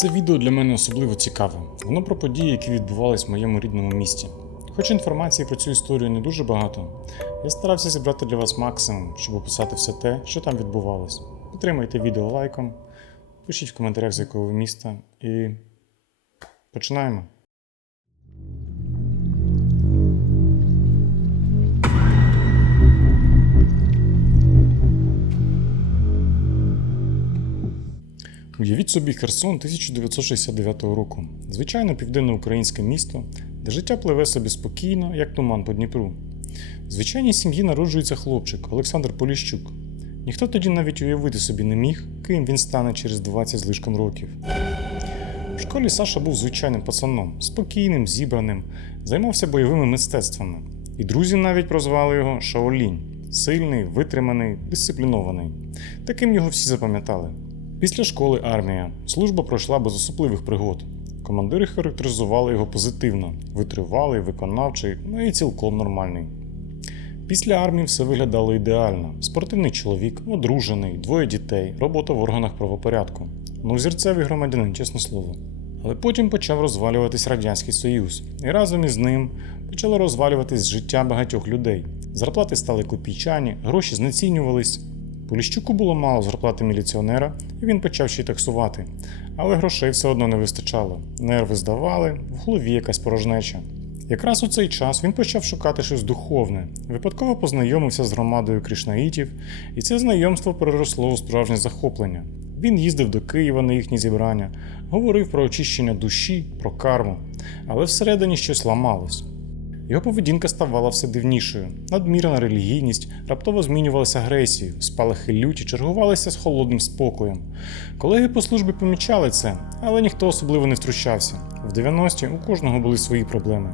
Це відео для мене особливо цікаве. Воно про події, які відбувались в моєму рідному місті. Хоч інформації про цю історію не дуже багато, я старався зібрати для вас максимум, щоб описати все те, що там відбувалось. Підтримайте відео лайком, пишіть в коментарях, з якого ви міста, і починаємо. Уявіть собі Херсон 1969 року. Звичайно, південноукраїнське місто, де життя пливе собі спокійно, як туман по Дніпру. В звичайній сім'ї народжується хлопчик Олександр Поліщук. Ніхто тоді навіть уявити собі не міг, ким він стане через 20 з лишком років. В школі Саша був звичайним пацаном, спокійним, зібраним, займався бойовими мистецтвами. І друзі навіть прозвали його Шаолінь сильний, витриманий, дисциплінований. Таким його всі запам'ятали. Після школи армія служба пройшла без особливих пригод. Командири характеризували його позитивно, витривалий, виконавчий, ну і цілком нормальний. Після армії все виглядало ідеально: спортивний чоловік, одружений, двоє дітей, робота в органах правопорядку. Ну, взірцевий громадянин, чесне слово. Але потім почав розвалюватись Радянський Союз, і разом із ним почало розвалюватись життя багатьох людей. Зарплати стали копійчані, гроші знецінювались. Поліщуку було мало зарплати міліціонера, і він почав ще й таксувати. Але грошей все одно не вистачало. Нерви здавали, в голові якась порожнеча. Якраз у цей час він почав шукати щось духовне, випадково познайомився з громадою кришнаїтів, і це знайомство переросло у справжнє захоплення. Він їздив до Києва на їхні зібрання, говорив про очищення душі, про карму, але всередині щось ламалось. Його поведінка ставала все дивнішою. Надмірна релігійність раптово змінювалася агресією, спалахи люті чергувалися з холодним спокоєм. Колеги по службі помічали це, але ніхто особливо не втручався. В 90-ті у кожного були свої проблеми.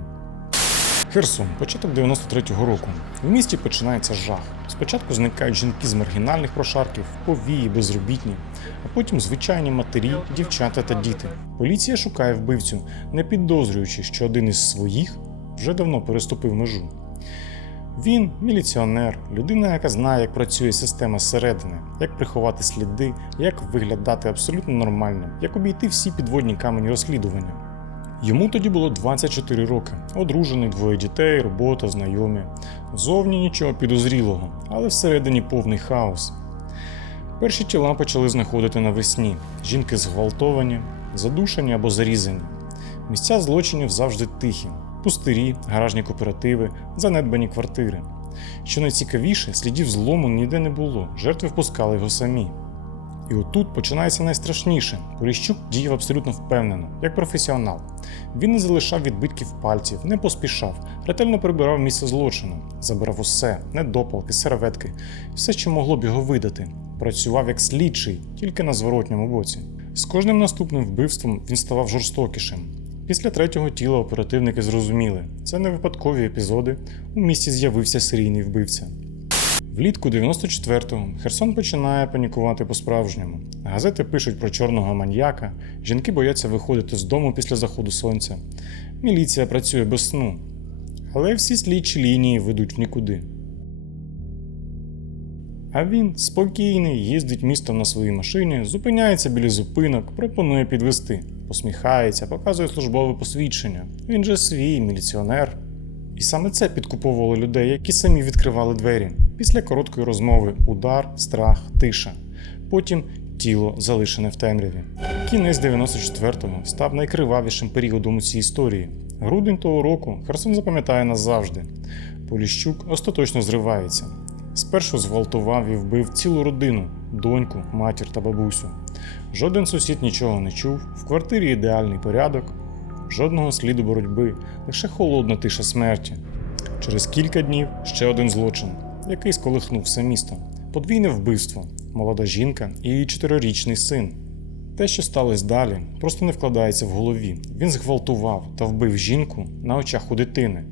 Херсон, початок 93-го року. В місті починається жах. Спочатку зникають жінки з маргінальних прошарків, повії, безробітні, а потім звичайні матері, дівчата та діти. Поліція шукає вбивцю, не підозрюючи, що один із своїх вже давно переступив межу. Він міліціонер, людина, яка знає, як працює система зсередини, як приховати сліди, як виглядати абсолютно нормально, як обійти всі підводні камені розслідування. Йому тоді було 24 роки, одружений, двоє дітей, робота, знайомі. Зовні нічого підозрілого, але всередині повний хаос. Перші тіла почали знаходити навесні. Жінки зґвалтовані, задушені або зарізані. Місця злочинів завжди тихі: пустирі, гаражні кооперативи, занедбані квартири. Що найцікавіше, слідів злому ніде не було, жертви впускали його самі. І отут починається найстрашніше. Поліщук діяв абсолютно впевнено, як професіонал. Він не залишав відбитків пальців, не поспішав, ретельно прибирав місце злочину, забирав усе, недопалки, серветки, все, що могло б його видати. Працював як слідчий, тільки на зворотньому боці. З кожним наступним вбивством він ставав жорстокішим. Після третього тіла оперативники зрозуміли, це не випадкові епізоди. У місті з'явився серійний вбивця. Влітку 94-го Херсон починає панікувати по-справжньому. Газети пишуть про чорного маньяка, жінки бояться виходити з дому після заходу сонця. Міліція працює без сну. Але всі слідчі лінії ведуть в нікуди. А він спокійний, їздить містом на своїй машині, зупиняється біля зупинок, пропонує підвести, посміхається, показує службове посвідчення. Він же свій міліціонер. І саме це підкуповувало людей, які самі відкривали двері. Після короткої розмови удар, страх, тиша. Потім тіло залишене в темряві. Кінець 94-го став найкривавішим періодом у цій історії. Грудень того року Херсон запам'ятає назавжди. Поліщук остаточно зривається. Спершу зґвалтував і вбив цілу родину, доньку, матір та бабусю. Жоден сусід нічого не чув, в квартирі ідеальний порядок, жодного сліду боротьби, лише холодна тиша смерті. Через кілька днів ще один злочин, який сколихнув все місто. Подвійне вбивство, молода жінка і її чотирирічний син. Те, що сталося далі, просто не вкладається в голові. Він зґвалтував та вбив жінку на очах у дитини.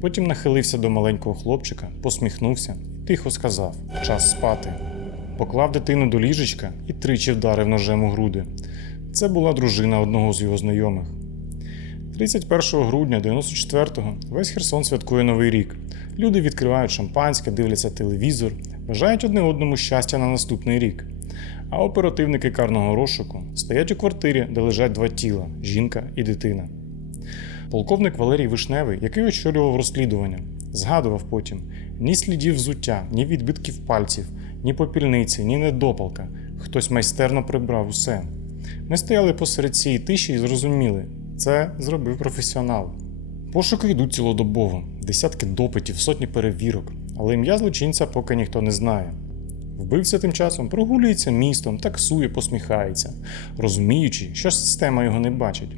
Потім нахилився до маленького хлопчика, посміхнувся тихо сказав: Час спати. Поклав дитину до ліжечка і тричі вдарив ножем у груди. Це була дружина одного з його знайомих. 31 грудня 94-го весь Херсон святкує Новий рік. Люди відкривають шампанське, дивляться телевізор, бажають одне одному щастя на наступний рік. А оперативники карного розшуку стоять у квартирі, де лежать два тіла жінка і дитина. Полковник Валерій Вишневий, який очолював розслідування, згадував потім ні слідів взуття, ні відбитків пальців, ні попільниці, ні недопалка. Хтось майстерно прибрав усе. Ми стояли посеред цієї тиші і зрозуміли, це зробив професіонал. Пошуки йдуть цілодобово, десятки допитів, сотні перевірок, але ім'я злочинця поки ніхто не знає. Вбивця тим часом прогулюється містом, таксує, посміхається, розуміючи, що система його не бачить.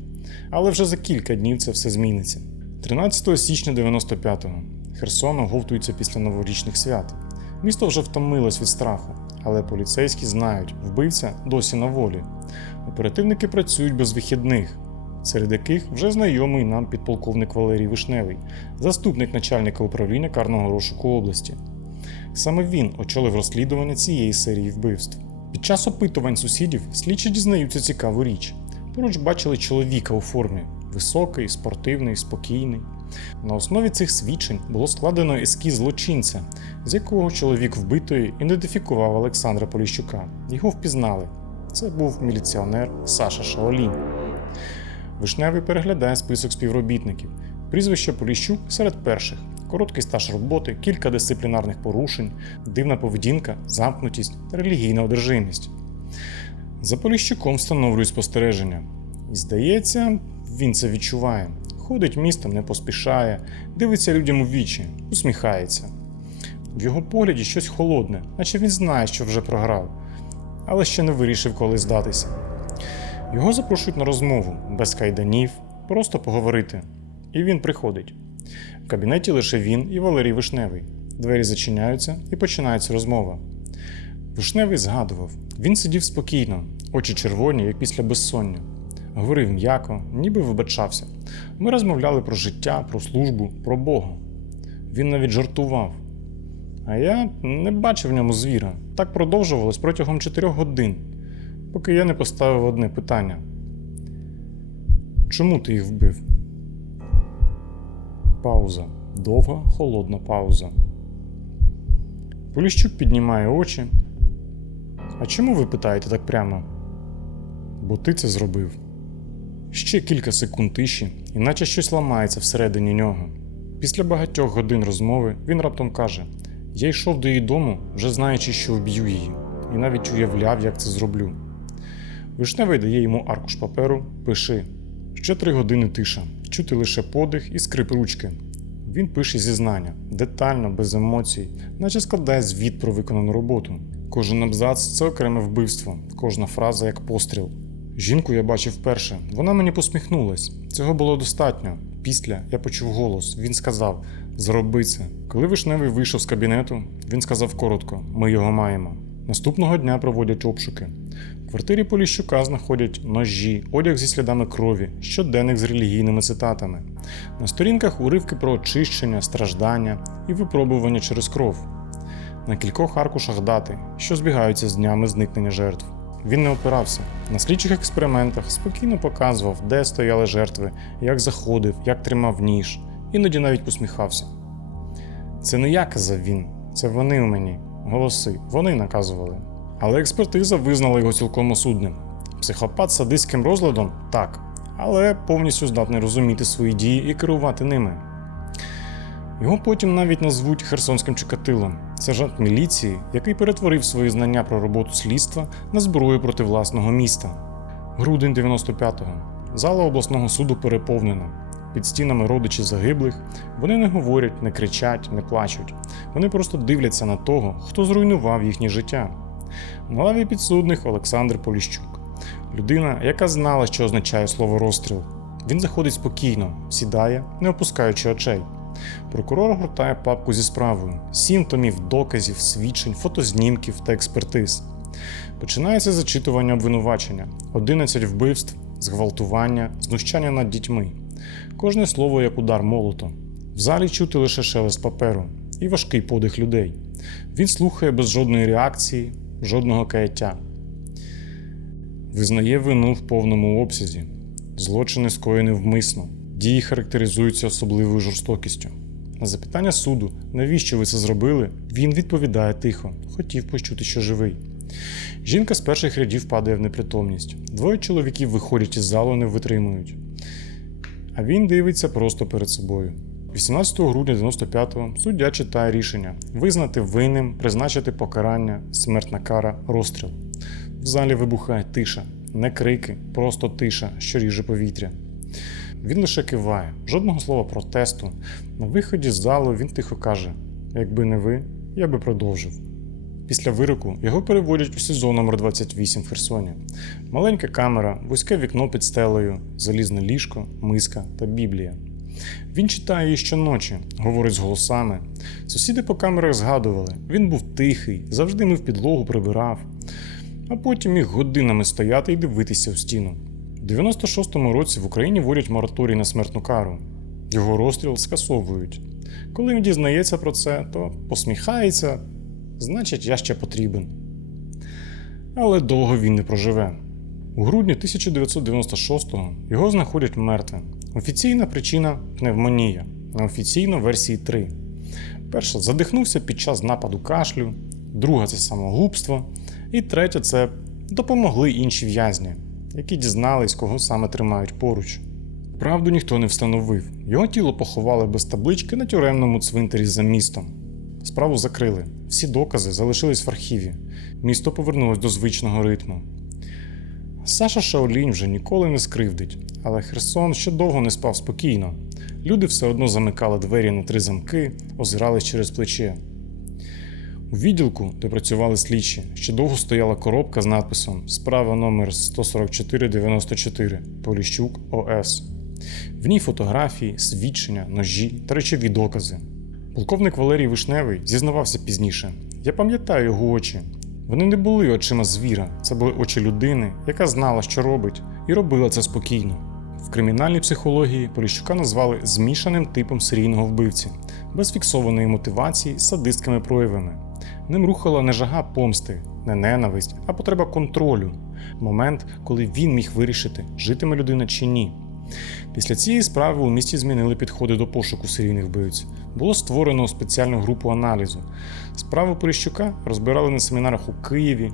Але вже за кілька днів це все зміниться. 13 січня 95-го Херсон оговтується після новорічних свят. Місто вже втомилось від страху, але поліцейські знають, вбивця досі на волі. Оперативники працюють без вихідних, серед яких вже знайомий нам підполковник Валерій Вишневий, заступник начальника управління карного розшуку області. Саме він очолив розслідування цієї серії вбивств. Під час опитувань сусідів слідчі дізнаються цікаву річ. Поруч бачили чоловіка у формі високий, спортивний, спокійний. На основі цих свідчень було складено ескіз злочинця, з якого чоловік вбитої ідентифікував Олександра Поліщука. Його впізнали. Це був міліціонер Саша Шаолінь. Вишневий переглядає список співробітників. Прізвище Поліщук серед перших. Короткий стаж роботи, кілька дисциплінарних порушень, дивна поведінка, замкнутість та релігійна одержимість. За Поліщуком встановлюють спостереження. І здається, він це відчуває. Ходить містом, не поспішає, дивиться людям у вічі, усміхається. В його погляді щось холодне, наче він знає, що вже програв, але ще не вирішив, коли здатися. Його запрошують на розмову без кайданів, просто поговорити. І він приходить. В кабінеті лише він і Валерій Вишневий. Двері зачиняються і починається розмова. Вишневий згадував. Він сидів спокійно, очі червоні, як після безсоння. Говорив м'яко, ніби вибачався. Ми розмовляли про життя, про службу, про Бога. Він навіть жартував. А я не бачив в ньому звіра. Так продовжувалось протягом чотирьох годин, поки я не поставив одне питання: Чому ти їх вбив? Пауза. Довга, холодна пауза. Поліщук піднімає очі. А чому ви питаєте так прямо? Бо ти це зробив. Ще кілька секунд тиші, іначе щось ламається всередині нього. Після багатьох годин розмови він раптом каже: Я йшов до її дому, вже знаючи, що вб'ю її, і навіть уявляв, як це зроблю. Вишневий дає йому аркуш паперу, пиши. Ще три години тиша, чути лише подих і скрип ручки. Він пише зізнання, детально, без емоцій, наче складає звіт про виконану роботу. Кожен абзац це окреме вбивство, кожна фраза як постріл. Жінку я бачив вперше. Вона мені посміхнулась. Цього було достатньо. Після я почув голос. Він сказав: Зроби це. Коли вишневий вийшов з кабінету, він сказав коротко: Ми його маємо. Наступного дня проводять обшуки. В квартирі Поліщука знаходять ножі, одяг зі слідами крові, щоденник з релігійними цитатами. На сторінках уривки про очищення, страждання і випробування через кров. На кількох аркушах дати, що збігаються з днями зникнення жертв. Він не опирався. На слідчих експериментах спокійно показував, де стояли жертви, як заходив, як тримав ніж, іноді навіть посміхався. Це не я казав він, це вони у мені, голоси, вони наказували. Але експертиза визнала його цілком осудним. Психопат з садистським розладом так, але повністю здатний розуміти свої дії і керувати ними. Його потім навіть назвуть Херсонським Чикатилом, сержант міліції, який перетворив свої знання про роботу слідства на зброю проти власного міста. Грудень 95-го. Зала обласного суду переповнена. Під стінами родичі загиблих вони не говорять, не кричать, не плачуть. Вони просто дивляться на того, хто зруйнував їхнє життя. На лаві підсудних Олександр Поліщук, людина, яка знала, що означає слово розстріл. Він заходить спокійно, сідає, не опускаючи очей. Прокурор гортає папку зі справою: сім томів доказів, свідчень, фотознімків та експертиз. Починається зачитування обвинувачення: 11 вбивств, зґвалтування, знущання над дітьми. Кожне слово як удар молотом. В залі чути лише шелест паперу і важкий подих людей. Він слухає без жодної реакції, жодного каяття. Визнає вину в повному обсязі. Злочини скоєні вмисно. Дії характеризуються особливою жорстокістю. На запитання суду, навіщо ви це зробили, він відповідає тихо, хотів почути, що живий. Жінка з перших рядів падає в непритомність. Двоє чоловіків виходять із залу, не витримують. А він дивиться просто перед собою. 18 грудня 95-го суддя читає рішення визнати винним, призначити покарання, смертна кара, розстріл. В залі вибухає тиша, не крики, просто тиша, що ріже повітря. Він лише киває, жодного слова протесту. На виході з залу він тихо каже: Якби не ви, я би продовжив. Після вироку його переводять у СІЗО номер 28 в Херсоні. Маленька камера, вузьке вікно під стелею, залізне ліжко, миска та біблія. Він читає її щоночі, говорить з голосами. Сусіди по камерах згадували, він був тихий, завжди мив підлогу, прибирав, а потім міг годинами стояти і дивитися в стіну. У 96-му році в Україні вводять мораторій на смертну кару. Його розстріл скасовують. Коли він дізнається про це, то посміхається, значить, я ще потрібен. Але довго він не проживе. У грудні 1996-го його знаходять мертвим. Офіційна причина пневмонія, неофіційно версії 3. Перша задихнувся під час нападу кашлю, друга це самогубство, і третя це допомогли інші в'язні, які дізнались, кого саме тримають поруч. Правду ніхто не встановив. Його тіло поховали без таблички на тюремному цвинтарі за містом. Справу закрили. Всі докази залишились в архіві. Місто повернулось до звичного ритму. Саша Шаолінь вже ніколи не скривдить, але Херсон ще довго не спав спокійно. Люди все одно замикали двері на три замки, озирались через плече. У відділку, де працювали слідчі, ще довго стояла коробка з надписом Справа номер 14494 Поліщук ОС. В ній фотографії, свідчення, ножі та речові докази. Полковник Валерій Вишневий зізнавався пізніше. Я пам'ятаю його очі. Вони не були очима звіра, це були очі людини, яка знала, що робить, і робила це спокійно. В кримінальній психології Поліщука назвали змішаним типом серійного вбивці, без фіксованої мотивації з садистськими проявами. Ним рухала не жага помсти, не ненависть, а потреба контролю момент, коли він міг вирішити, житиме людина чи ні. Після цієї справи у місті змінили підходи до пошуку серійних вбивць. Було створено спеціальну групу аналізу. Справу Поліщука розбирали на семінарах у Києві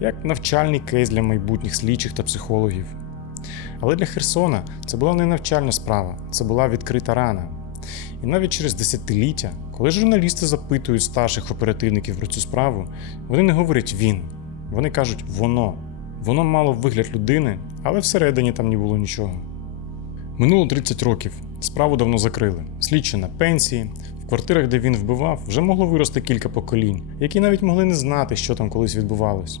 як навчальний кейс для майбутніх слідчих та психологів. Але для Херсона це була не навчальна справа, це була відкрита рана. І навіть через десятиліття, коли журналісти запитують старших оперативників про цю справу, вони не говорять він, вони кажуть воно. Воно мало вигляд людини, але всередині там не було нічого. Минуло 30 років. Справу давно закрили. Слідчі на пенсії. В квартирах, де він вбивав, вже могло вирости кілька поколінь, які навіть могли не знати, що там колись відбувалось.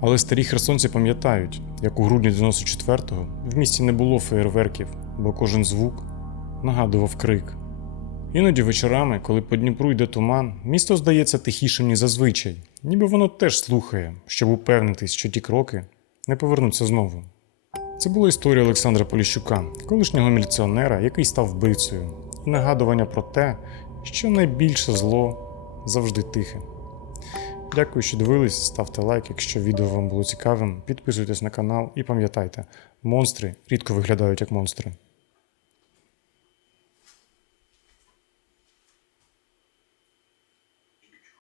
Але старі херсонці пам'ятають, як у грудні 94-го в місті не було феєрверків, бо кожен звук нагадував крик. Іноді вечорами, коли по Дніпру йде туман, місто здається тихішим, ніж зазвичай, ніби воно теж слухає, щоб упевнитись, що ті кроки не повернуться знову. Це була історія Олександра Поліщука, колишнього міліціонера, який став вбивцею, і нагадування про те, що найбільше зло завжди тихе. Дякую, що дивились. Ставте лайк, якщо відео вам було цікавим. Підписуйтесь на канал і пам'ятайте, монстри рідко виглядають як монстри.